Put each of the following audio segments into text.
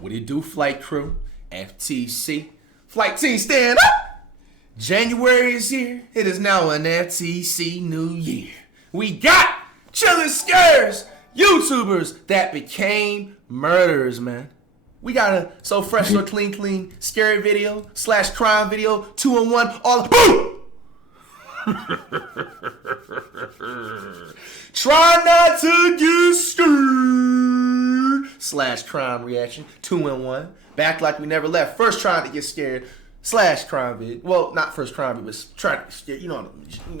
What it do, flight crew? FTC. Flight team, stand up! January is here. It is now an FTC new year. We got chillin' scares, YouTubers that became murderers, man. We got a so fresh, so clean, scary video / crime video, 2-in-1, all boom! Try not to get scared / crime reaction, 2-in-1. Back like we never left. First trying to get scared / crime vid. Well, not first crime vid, but trying to get scared. You know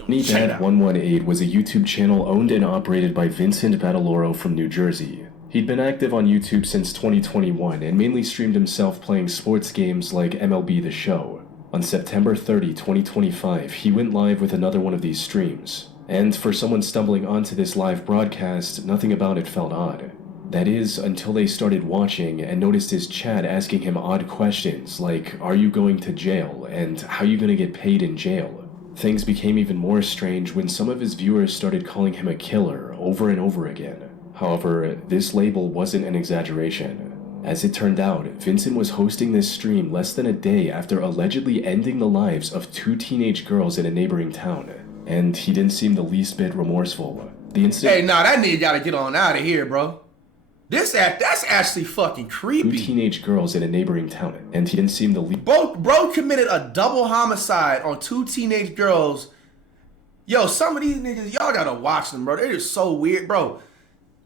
Bad 118 was a YouTube channel owned and operated by Vincent Badaloro from New Jersey. He'd been active on YouTube since 2021 and mainly streamed himself playing sports games like MLB The Show. On September 30, 2025, he went live with another one of these streams. And for someone stumbling onto this live broadcast, nothing about it felt odd. That is, until they started watching and noticed his chat asking him odd questions like, are you going to jail? And how you gonna get paid in jail? Things became even more strange when some of his viewers started calling him a killer over and over again. However, this label wasn't an exaggeration. As it turned out, Vincent was hosting this stream less than a day after allegedly ending the lives of 2 teenage girls in a neighboring town. And he didn't seem the least bit remorseful. Hey, nah, that nigga gotta get on out of here, bro. That's actually fucking creepy. 2 teenage girls in a neighboring town, and he didn't seem the least. Bro committed a double homicide on 2 teenage girls. Yo, some of these niggas, y'all gotta watch them, bro. They're just so weird, bro.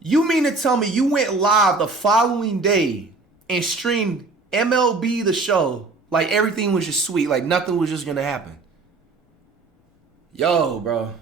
You mean to tell me you went live the following day and streamed MLB The Show like everything was just sweet, like nothing was just gonna happen? Yo, bro.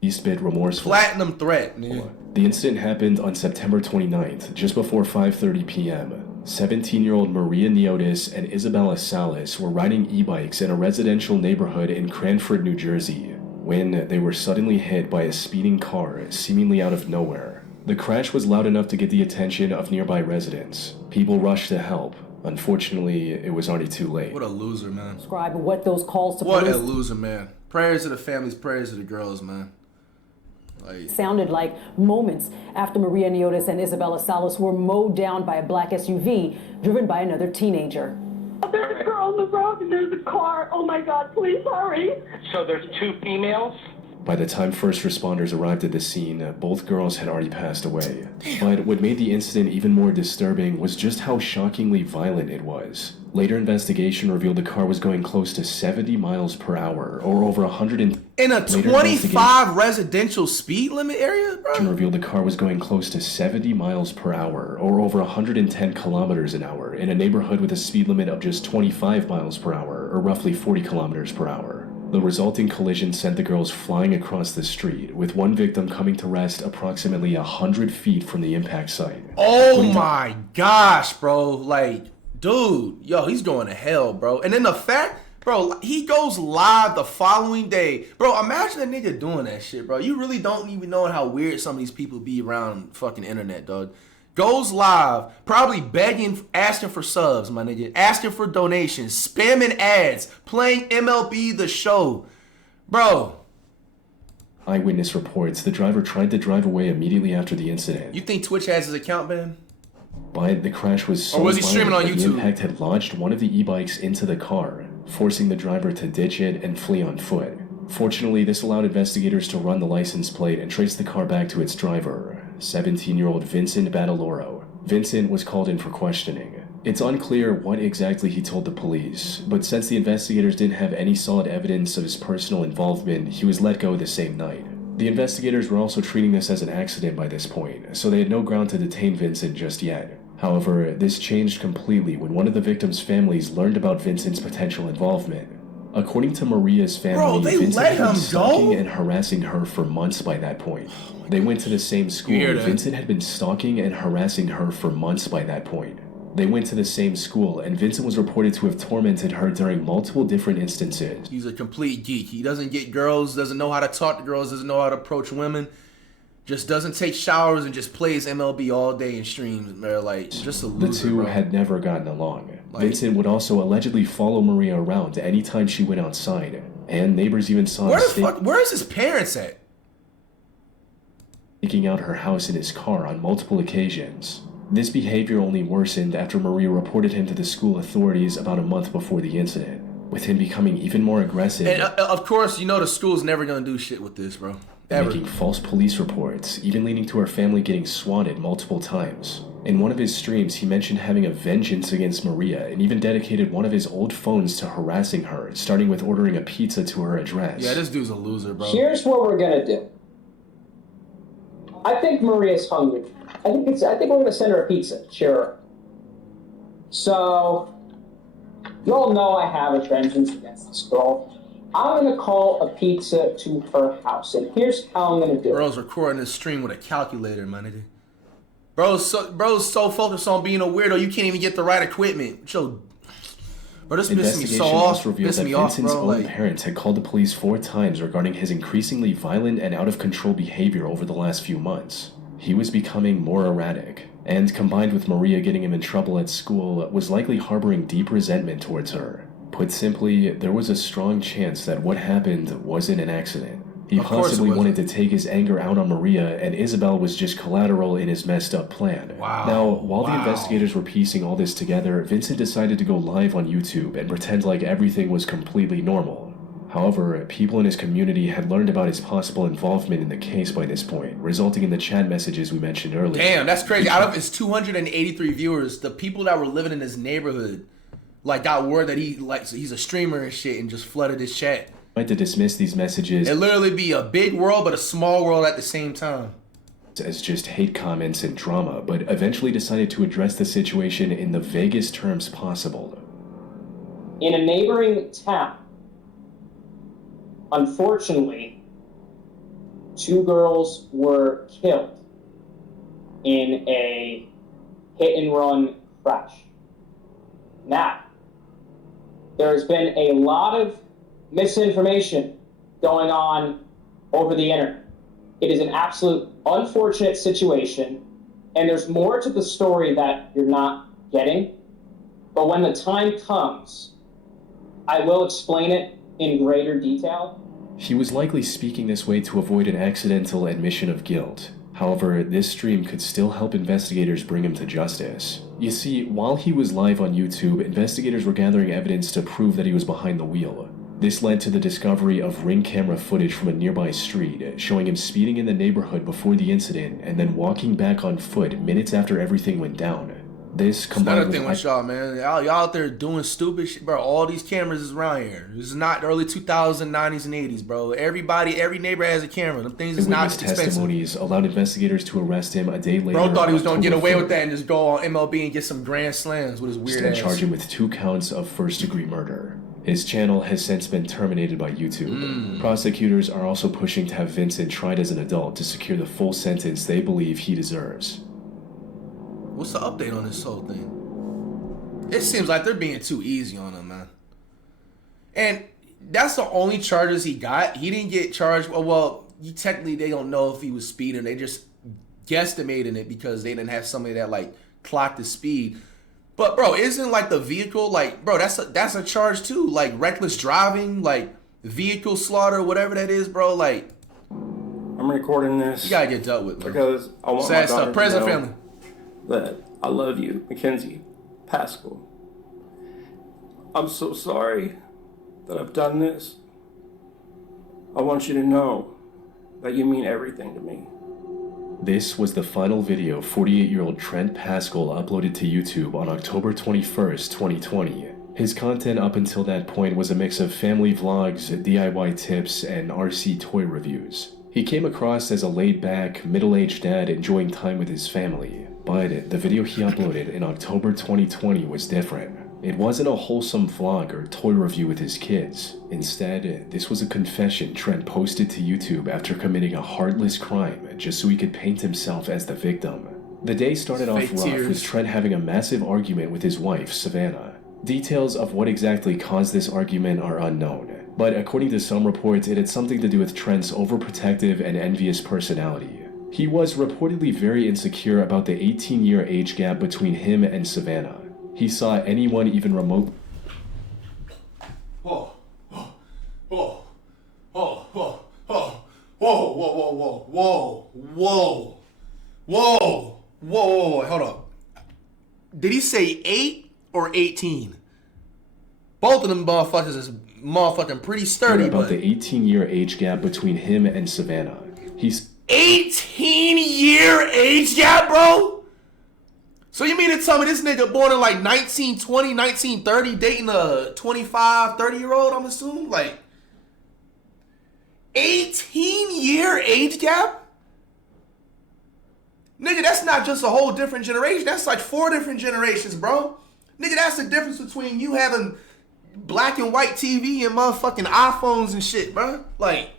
Least bit remorseful. Platinum threat, nigga. The incident happened on September 29th, just before 5:30 p.m. 17-year-old Maria Neotis and Isabella Salas were riding e-bikes in a residential neighborhood in Cranford, New Jersey, when they were suddenly hit by a speeding car, seemingly out of nowhere. The crash was loud enough to get the attention of nearby residents. People rushed to help. Unfortunately, it was already too late. What a loser, man. Describe what those calls to police. What a loser, man. Prayers to the families, prayers to the girls, man. Sounded like moments after Maria Neotis and Isabella Salas were mowed down by a black SUV driven by another teenager. There's a girl on the road and there's a car. Oh my God, please hurry. So there's 2 females? By the time first responders arrived at the scene, both girls had already passed away. But what made the incident even more disturbing was just how shockingly violent it was. Later investigation revealed the car was going close to 70 miles per hour, or over 100 in a 25 residential speed limit area, bro? Revealed the car was going close to 70 miles per hour, or over 110 kilometers an hour, in a neighborhood with a speed limit of just 25 miles per hour, or roughly 40 kilometers per hour. The resulting collision sent the girls flying across the street, with one victim coming to rest approximately 100 feet from the impact site. Oh my gosh, bro. Like, dude, yo, he's going to hell, bro. And then the fact, bro, he goes live the following day. Bro, imagine a nigga doing that shit, bro. You really don't even know how weird some of these people be around fucking internet, dog. Goes live, probably begging, asking for subs, my nigga, asking for donations, spamming ads, playing MLB The Show. Bro. Eyewitness reports the driver tried to drive away immediately after the incident. You think Twitch has his account banned? But the crash was so or was he streaming on YouTube? The impact had launched one of the e-bikes into the car, forcing the driver to ditch it and flee on foot. Fortunately, this allowed investigators to run the license plate and trace the car back to its driver, 17-year-old Vincent Badaloro. Vincent was called in for questioning. It's unclear what exactly he told the police, but since the investigators didn't have any solid evidence of his personal involvement, he was let go the same night. The investigators were also treating this as an accident by this point, so they had no ground to detain Vincent just yet. However, this changed completely when one of the victims' families learned about Vincent's potential involvement. According to Maria's family, Vincent had been stalking and harassing her for months by that point. They went to the same school. Vincent had been stalking and harassing her for months by that point. They went to the same school, and Vincent was reported to have tormented her during multiple different instances. He's a complete geek. He doesn't get girls, doesn't know how to talk to girls, doesn't know how to approach women. Just doesn't take showers and just plays MLB all day and streams. They're like, just a loser, The two bro. had never gotten along. Vincent would also allegedly follow Maria around anytime she went outside, and neighbors even saw him where's his parents at? taking out her house in his car on multiple occasions. This behavior only worsened after Maria reported him to the school authorities about a month before the incident, with him becoming even more aggressive. And of course, you know the school's never gonna do shit with this, bro. Ever. Making false police reports, even leading to her family getting swatted multiple times. In one of his streams, he mentioned having a vengeance against Maria and even dedicated one of his old phones to harassing her, starting with ordering a pizza to her address. Yeah, this dude's a loser, bro. Here's what we're gonna do. I think Maria's hungry. I think we're gonna send her a pizza. Cheer her. So, you all know I have a vengeance against this girl. I'm gonna call a pizza to her house, and here's how I'm gonna do it. Bro's recording this stream with a calculator, my nigga. Bro's so focused on being a weirdo, you can't even get the right equipment. Bro, this pissed me so off. Revealed that Vincent's bro. own parents had called the police 4 times regarding his increasingly violent and out-of-control behavior over the last few months. He was becoming more erratic, and combined with Maria getting him in trouble at school, was likely harboring deep resentment towards her. Put simply, there was a strong chance that what happened wasn't an accident. He possibly wanted to take his anger out on Maria, and Isabel was just collateral in his messed up plan. Wow. Now, while the investigators were piecing all this together, Vincent decided to go live on YouTube and pretend like everything was completely normal. However, people in his community had learned about his possible involvement in the case by this point, resulting in the chat messages we mentioned earlier. Damn, that's crazy. Out of his 283 viewers, the people that were living in his neighborhood got word that he's a streamer and shit and just flooded his chat. Tried to dismiss these messages. It literally be a big world but a small world at the same time. As just hate comments and drama, but eventually decided to address the situation in the vaguest terms possible. In a neighboring town, unfortunately, 2 girls were killed in a hit-and-run crash. Now, there has been a lot of misinformation going on over the internet. It is an absolute unfortunate situation, and there's more to the story that you're not getting. But when the time comes, I will explain it in greater detail. He was likely speaking this way to avoid an accidental admission of guilt. However, this stream could still help investigators bring him to justice. You see, while he was live on YouTube, investigators were gathering evidence to prove that he was behind the wheel. This led to the discovery of ring camera footage from a nearby street, showing him speeding in the neighborhood before the incident and then walking back on foot minutes after everything went down. This combined Another thing with y'all, man. Y'all out there doing stupid shit, bro. All these cameras is around here. This is not the early 2000s, 90s, and 80s, bro. Every neighbor has a camera. Them things is not expensive. Testimonies allowed investigators to arrest him a day later. Bro thought he was gonna get away with that and just go on MLB and get some grand slams with his weird ass. Charge him with 2 counts of first-degree murder. His channel has since been terminated by YouTube. Prosecutors are also pushing to have Vincent tried as an adult to secure the full sentence they believe he deserves. What's the update on this whole thing? It seems like they're being too easy on him, man. And that's the only charges he got. He didn't get charged. Well, technically they don't know if he was speeding. They just guesstimating it because they didn't have somebody that clocked the speed. But bro, isn't the vehicle bro? That's a charge too. Reckless driving, vehicle slaughter, whatever that is, bro. I'm recording this. You gotta get dealt with, man. Because I want sad my daughter stuff. Present to know family. that I love you, Mackenzie Paschal. I'm so sorry that I've done this. I want you to know that you mean everything to me. This was the final video 48-year-old Trent Paschal uploaded to YouTube on October 21st, 2020. His content up until that point was a mix of family vlogs, DIY tips, and RC toy reviews. He came across as a laid-back, middle-aged dad enjoying time with his family, but the video he uploaded in October 2020 was different. It wasn't a wholesome vlog or toy review with his kids. Instead, this was a confession Trent posted to YouTube after committing a heartless crime just so he could paint himself as the victim. The day started off rough with Trent having a massive argument with his wife, Savannah. Details of what exactly caused this argument are unknown, but according to some reports, it had something to do with Trent's overprotective and envious personality. He was reportedly very insecure about the 18-year age gap between him and Savannah. He saw anyone even remote. Whoa, whoa, whoa, whoa, whoa, whoa, whoa, whoa, whoa, whoa, whoa, whoa, whoa, whoa, hold up. Did he say 8 or 18? Both of them motherfuckers is motherfucking pretty sturdy, about but the 18-year age gap between him and Savannah. He's 18-year age gap, bro? So you mean to tell me this nigga born in like 1920, 1930, dating a 25, 30-year-old, I'm assuming? Like, 18-year age gap? Nigga, that's not just a whole different generation. That's like 4 different generations, bro. Nigga, that's the difference between you having black and white TV and motherfucking iPhones and shit, bro. Like,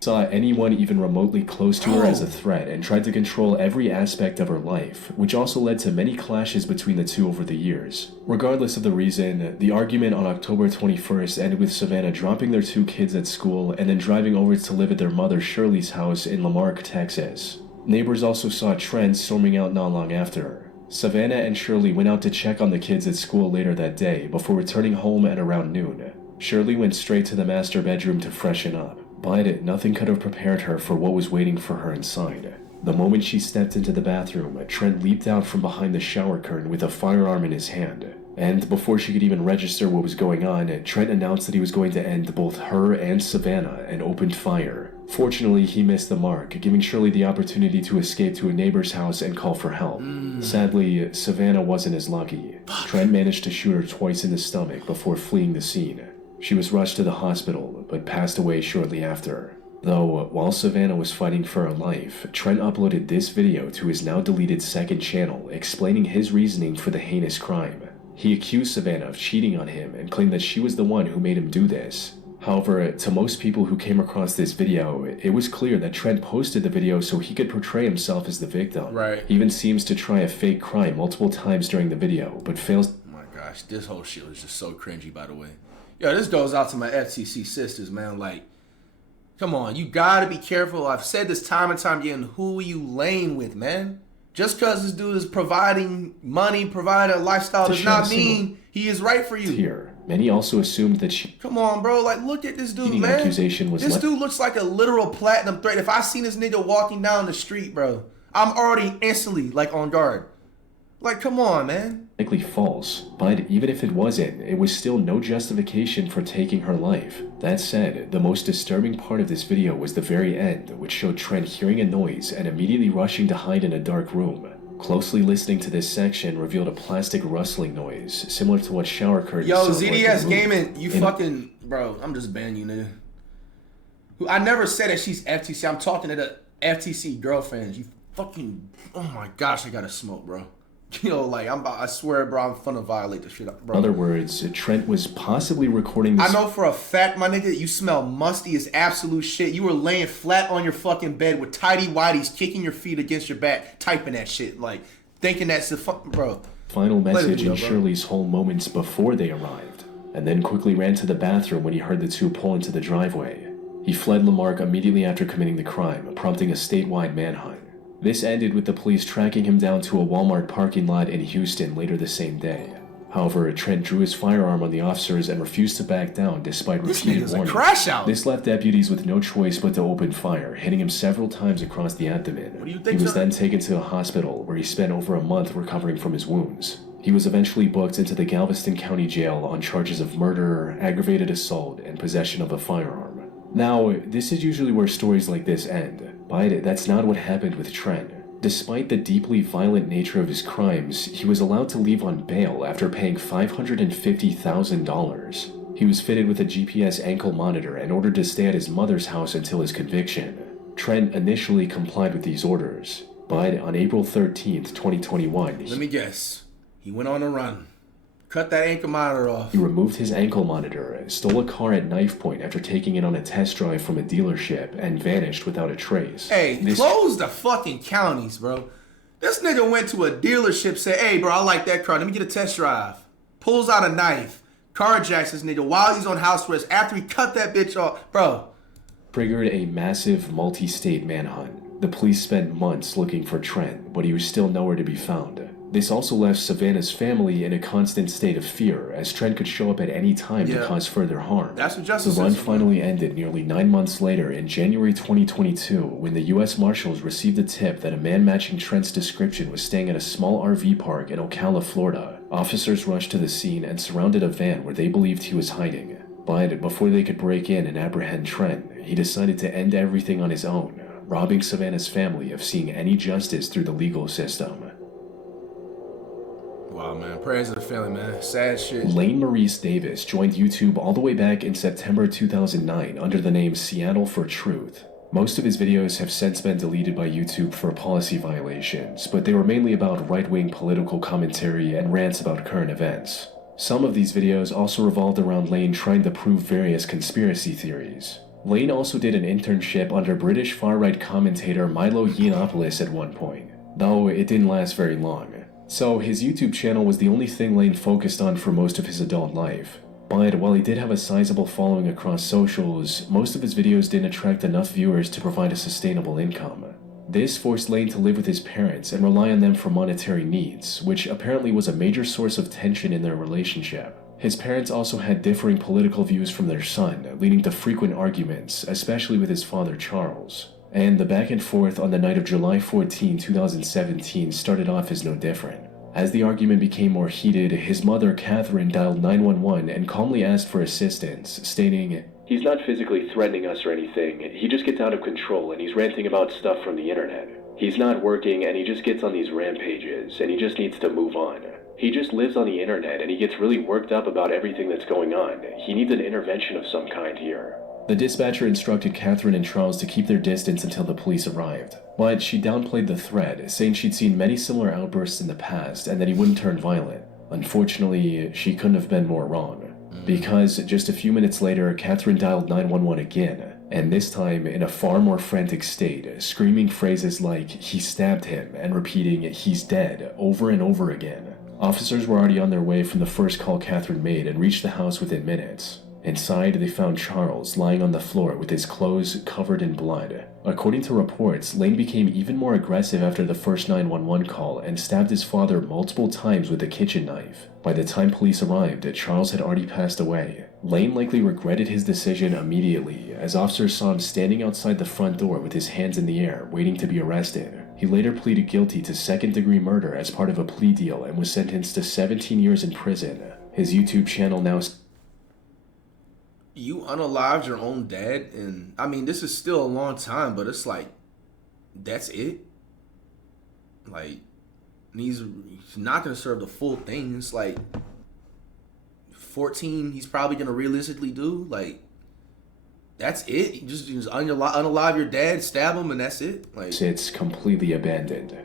saw anyone even remotely close to her as a threat and tried to control every aspect of her life, which also led to many clashes between the two over the years. Regardless of the reason, the argument on October 21st ended with Savannah dropping their 2 kids at school and then driving over to live at their mother Shirley's house in Lamarck, Texas. Neighbors also saw Trent storming out not long after. Savannah and Shirley went out to check on the kids at school later that day before returning home at around noon. Shirley went straight to the master bedroom to freshen up. But nothing could have prepared her for what was waiting for her inside. The moment she stepped into the bathroom, Trent leaped out from behind the shower curtain with a firearm in his hand. And before she could even register what was going on, Trent announced that he was going to end both her and Savannah and opened fire. Fortunately, he missed the mark, giving Shirley the opportunity to escape to a neighbor's house and call for help. Sadly, Savannah wasn't as lucky. Trent managed to shoot her twice in the stomach before fleeing the scene. She was rushed to the hospital, but passed away shortly after. Though, while Savannah was fighting for her life, Trent uploaded this video to his now deleted second channel explaining his reasoning for the heinous crime. He accused Savannah of cheating on him and claimed that she was the one who made him do this. However, to most people who came across this video, it was clear that Trent posted the video so he could portray himself as the victim. Right. He even seems to try a fake crime multiple times during the video, but fails. oh my gosh, this whole shit was just so cringy, by the way. Yo, this goes out to my FTC sisters, man. Like, come on, you gotta be careful. I've said this time and time again. Who you laying with, man? Just because this dude is providing money, providing a lifestyle, does not mean he is right for you. Here, many also assumed that she. Come on, bro. Like, look at this dude, man. Accusation was this dude looks like a literal platinum threat. If I seen this nigga walking down the street, bro, I'm already instantly like on guard. Like, come on, man. Likely false, but even if it wasn't, it was still no justification for taking her life. That said, the most disturbing part of this video was the very end, which showed Trent hearing a noise and immediately rushing to hide in a dark room. Closely listening to this section revealed a plastic rustling noise, similar to what shower curtains Yo, sound ZDS like Gaming, you fucking... Bro, I'm just banning you, nigga. I never said that she's FTC. I'm talking to the FTC girlfriends. You fucking... Oh my gosh, I gotta smoke, bro. Yo, like, I swear, bro, I'm finna violate the shit up, bro. In other words, Trent was possibly recording this. I know for a fact, my nigga, you smell musty as absolute shit. You were laying flat on your fucking bed with tidy whities, kicking your feet against your back, typing that shit, like, thinking that's the bro. Final message video, in bro. Shirley's whole moments before they arrived, and then quickly ran to the bathroom when he heard the two pull into the driveway. He fled Lamarck immediately after committing the crime, prompting a statewide manhunt. This ended with the police tracking him down to a Walmart parking lot in Houston later the same day. However, Trent drew his firearm on the officers and refused to back down despite repeated warnings. A crash out. This left deputies with no choice but to open fire, hitting him several times across the abdomen. What do you think, he was sir? then taken to a hospital where he spent over a month recovering from his wounds. He was eventually booked into the Galveston County Jail on charges of murder, aggravated assault, and possession of a firearm. Now, this is usually where stories like this end, but that's not what happened with Trent. Despite the deeply violent nature of his crimes, he was allowed to leave on bail after paying $550,000. He was fitted with a GPS ankle monitor and ordered to stay at his mother's house until his conviction. Trent initially complied with these orders, but on April 13th, 2021... Let me guess. He went on a run. Cut that ankle monitor off. He removed his ankle monitor, stole a car at knife point after taking it on a test drive from a dealership, and vanished without a trace. Hey, close the fucking counties, bro. This nigga went to a dealership, said, hey, bro, I like that car. Let me get a test drive. Pulls out a knife. Carjacks this nigga while he's on house arrest after he cut that bitch off. Bro. Triggered a massive multi-state manhunt. The police spent months looking for Trent, but he was still nowhere to be found. This also left Savannah's family in a constant state of fear, as Trent could show up at any time to cause further harm. That's what justice The run is. finally ended nearly 9 months later in January 2022 when the U.S. Marshals received a tip that a man matching Trent's description was staying at a small RV park in Ocala, Florida. Officers rushed to the scene and surrounded a van where they believed he was hiding. But before they could break in and apprehend Trent, he decided to end everything on his own, robbing Savannah's family of seeing any justice through the legal system. Wow, man. Prayers to the family, man. Sad shit. Lane Maurice Davis joined YouTube all the way back in September 2009 under the name Seattle for Truth. Most of his videos have since been deleted by YouTube for policy violations, but they were mainly about right-wing political commentary and rants about current events. Some of these videos also revolved around Lane trying to prove various conspiracy theories. Lane also did an internship under British far-right commentator Milo Yiannopoulos at one point, though it didn't last very long. So his YouTube channel was the only thing Lane focused on for most of his adult life. But while he did have a sizable following across socials, most of his videos didn't attract enough viewers to provide a sustainable income. This forced Lane to live with his parents and rely on them for monetary needs, which apparently was a major source of tension in their relationship. His parents also had differing political views from their son, leading to frequent arguments, especially with his father Charles. And the back and forth on the night of July 14, 2017 started off as no different. As the argument became more heated, his mother Catherine dialed 911 and calmly asked for assistance, stating, "He's not physically threatening us or anything, he just gets out of control and he's ranting about stuff from the internet. He's not working and he just gets on these rampages and he just needs to move on. He just lives on the internet and he gets really worked up about everything that's going on. He needs an intervention of some kind here." The dispatcher instructed Catherine and Charles to keep their distance until the police arrived, but she downplayed the threat, saying she'd seen many similar outbursts in the past and that he wouldn't turn violent. Unfortunately, she couldn't have been more wrong, because just a few minutes later, Catherine dialed 911 again, and this time in a far more frantic state, screaming phrases like, "He stabbed him," and repeating, "He's dead," over and over again. Officers were already on their way from the first call Catherine made and reached the house within minutes. Inside, they found Charles lying on the floor with his clothes covered in blood. According to reports, Lane became even more aggressive after the first 911 call and stabbed his father multiple times with a kitchen knife. By the time police arrived, Charles had already passed away. Lane likely regretted his decision immediately, as officers saw him standing outside the front door with his hands in the air, waiting to be arrested. He later pleaded guilty to second-degree murder as part of a plea deal and was sentenced to 17 years in prison. His YouTube channel now... You unalived your own dad, and I mean, this is still a long time, but it's like, that's it? Like, he's not going to serve the full thing. It's like 14 he's probably going to realistically do. Like, that's it? You just unalive your dad, stab him, and that's it? Like, it's completely abandoned.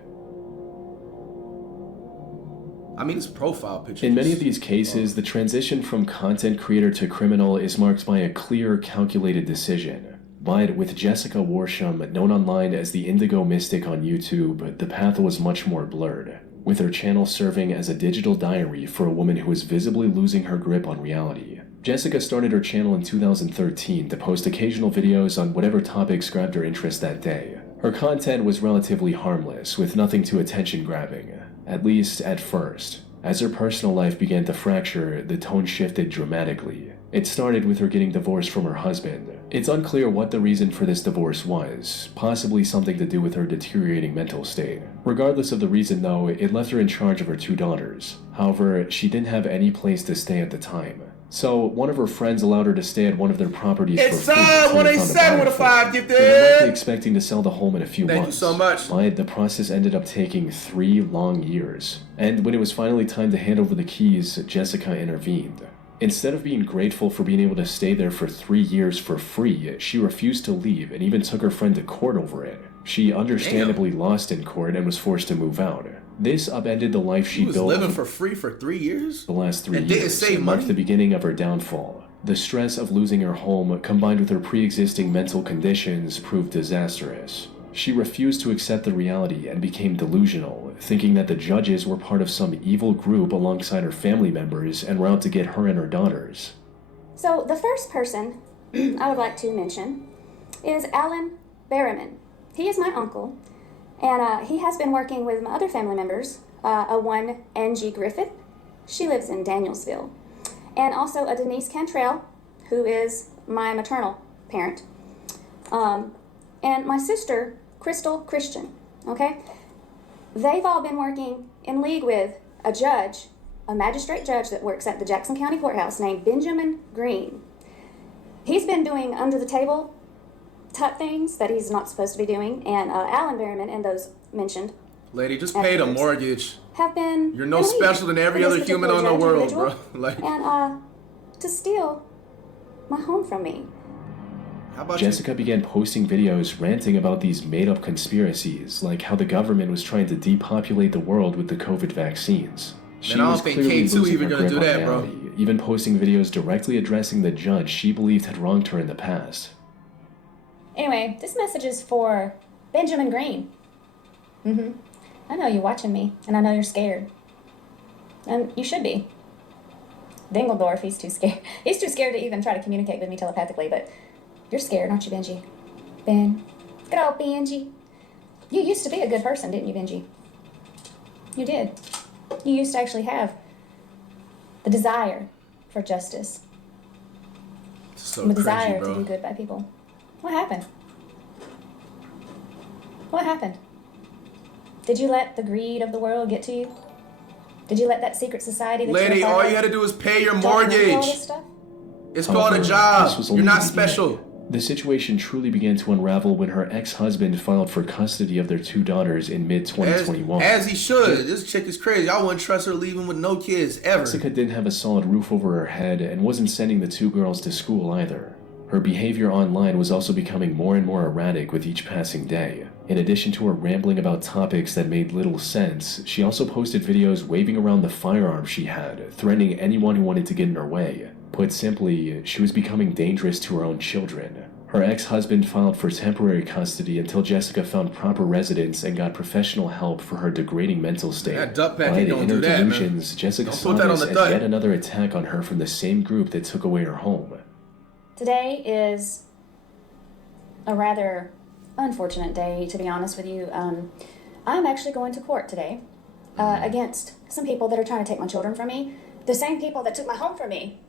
I mean, it's profile picture. In many of these cases, the transition from content creator to criminal is marked by a clear, calculated decision. But with Jessica Worsham, known online as the Indigo Mystic on YouTube, the path was much more blurred, with her channel serving as a digital diary for a woman who was visibly losing her grip on reality. Jessica started her channel in 2013 to post occasional videos on whatever topics grabbed her interest that day. Her content was relatively harmless, with nothing too attention-grabbing, at least at first. As her personal life began to fracture, the tone shifted dramatically. It started with her getting divorced from her husband. It's unclear what the reason for this divorce was, possibly something to do with her deteriorating mental state. Regardless of the reason though, it left her in charge of her 2 daughters. However, she didn't have any place to stay at the time. So, one of her friends allowed her to stay at one of their properties for free. It's 187 with a 5 gifted. They were likely expecting to sell the home in a few months. Thank you so much. But the process ended up taking 3 long years. And when it was finally time to hand over the keys, Jessica intervened. Instead of being grateful for being able to stay there for 3 years for free, she refused to leave and even took her friend to court over it. She understandably lost in court and was forced to move out. This upended the life she built. She was living for free for 3 years? The last 3 years. And didn't save marked money? the beginning of her downfall. The stress of losing her home, combined with her pre-existing mental conditions, proved disastrous. She refused to accept the reality and became delusional, thinking that the judges were part of some evil group alongside her family members and were out to get her and her daughters. So the first person I would like to mention is Alan Berriman. He is my uncle, and he has been working with my other family members a one Angie Griffith. She lives in Danielsville. And also a Denise Cantrell, who is my maternal parent. And my sister, Crystal Christian, okay? They've all been working in league with a judge, a magistrate judge that works at the Jackson County Courthouse named Benjamin Green. He's been doing under the table type things that he's not supposed to be doing, and Alan Berryman and those mentioned. Lady, just pay the mortgage. Have been. You're no special than every other human on the world, bro. Like, and to steal my home from me. How about Jessica began posting videos ranting about these made-up conspiracies, like how the government was trying to depopulate the world with the COVID vaccines. She Man, I don't was think clearly K2 losing even her gonna do grip on that, bro. reality, even posting videos directly addressing the judge she believed had wronged her in the past. Anyway, this message is for Benjamin Green. I know you're watching me, and I know you're scared. And you should be. Dingledorf, he's too scared. He's too scared to even try to communicate with me telepathically, but you're scared, aren't you, Benji? Ben. Good old Benji. You used to be a good person, didn't you, Benji? You did. You used to actually have the desire for justice. So and the cringy, desire bro. to do good by people. What happened? What happened? Did you let the greed of the world get to you? Did you let that secret society that Lady, you're a all part you of had to do is pay your document all mortgage. this stuff? It's called a However, job. this was You're only not the beginning. special. The situation truly began to unravel when her ex-husband filed for custody of their 2 daughters in mid-2021. As he should. This chick is crazy. I wouldn't trust her leaving with no kids ever. Jessica didn't have a solid roof over her head and wasn't sending the 2 girls to school either. Her behavior online was also becoming more and more erratic with each passing day. In addition to her rambling about topics that made little sense, she also posted videos waving around the firearm she had, threatening anyone who wanted to get in her way. Put simply, she was becoming dangerous to her own children. Her ex-husband filed for temporary custody until Jessica found proper residence and got professional help for her degrading mental state. That duck pack But ain't gonna in do her that, man. delusions, Jessica Don't saw put that this on the as duck. yet another attack on her from the same group that took away her home. Today is a rather unfortunate day, to be honest with you. I'm actually going to court today against some people that are trying to take my children from me. The same people that took my home from me.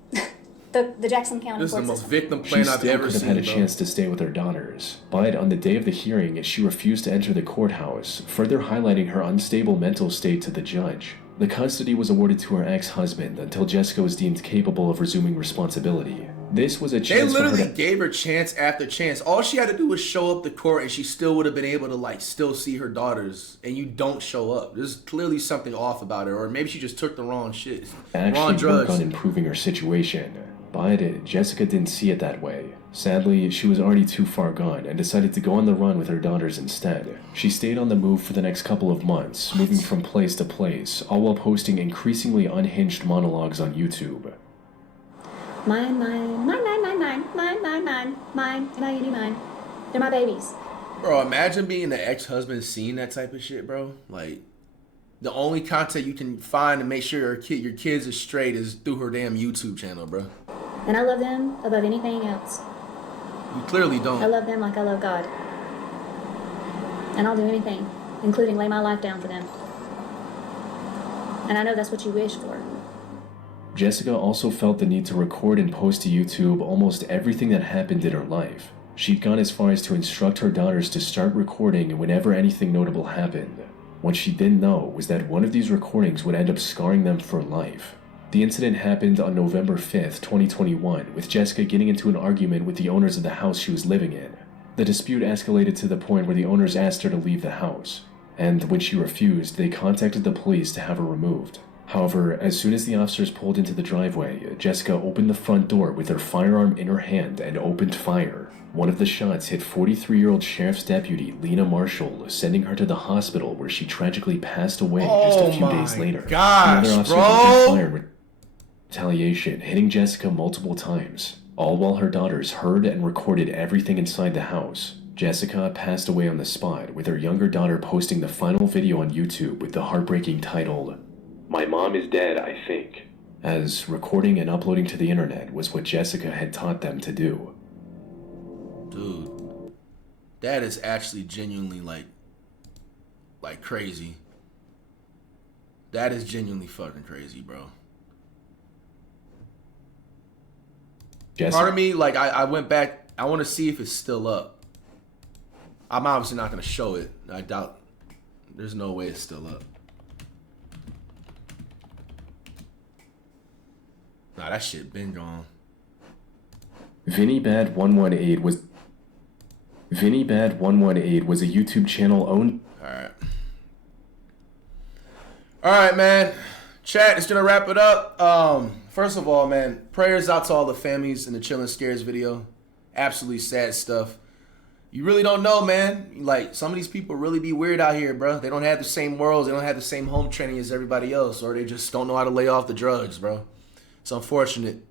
the Jackson County This is court the most system. victim She plan still I've ever could have seen, had a bro. chance to stay with her daughters, but on the day of the hearing, she refused to enter the courthouse, further highlighting her unstable mental state to the judge. The custody was awarded to her ex-husband until Jessica was deemed capable of resuming responsibility. This was a They chance for her literally to... gave her chance after chance. All she had to do was show up to court and she still would have been able to like still see her daughters, and you don't show up. There's clearly something off about her, or maybe she just took the wrong shit. Wrong actually work drugs. on improving her situation, but Jessica didn't see it that way. Sadly, she was already too far gone and decided to go on the run with her daughters instead. She stayed on the move for the next couple of months, moving from place to place, all while posting increasingly unhinged monologues on YouTube. Mine, and I any mine. They're my babies. Bro, imagine being the ex-husband seeing that type of shit, bro. Like, the only content you can find to make sure your kids are straight is through her damn YouTube channel, bro. And I love them above anything else. You clearly I don't. love them like I love God. And I'll do anything, including lay my life down for them. And I know that's what you wish for. Jessica also felt the need to record and post to YouTube almost everything that happened in her life. She'd gone as far as to instruct her daughters to start recording whenever anything notable happened. What she didn't know was that one of these recordings would end up scarring them for life. The incident happened on November 5th, 2021, with Jessica getting into an argument with the owners of the house she was living in. The dispute escalated to the point where the owners asked her to leave the house, and when she refused, they contacted the police to have her removed. However, as soon as the officers pulled into the driveway, Jessica opened the front door with her firearm in her hand and opened fire. One of the shots hit 43-year-old Sheriff's Deputy Lena Marshall, sending her to the hospital where she tragically passed away just a few days later. Gosh, the other officers bro. opened fire with retaliation, hitting Jessica multiple times, all while her daughters heard and recorded everything inside the house. Jessica passed away on the spot, with her younger daughter posting the final video on YouTube with the heartbreaking title, "My mom is dead, I think," as recording and uploading to the internet was what Jessica had taught them to do. Dude, that is actually genuinely like crazy. That is genuinely fucking crazy, bro. Jesse? Part of me, like, I went back. I want to see if it's still up. I'm obviously not going to show it. I doubt. There's no way it's still up. Nah, that shit been gone. VinnyBad118 was a YouTube channel owned. All right, man. Chat, it's gonna wrap it up. First of all, man, prayers out to all the families in the Chillin' Scares video. Absolutely sad stuff. You really don't know, man. Like, some of these people really be weird out here, bro. They don't have the same morals. They don't have the same home training as everybody else, or they just don't know how to lay off the drugs, bro. It's unfortunate.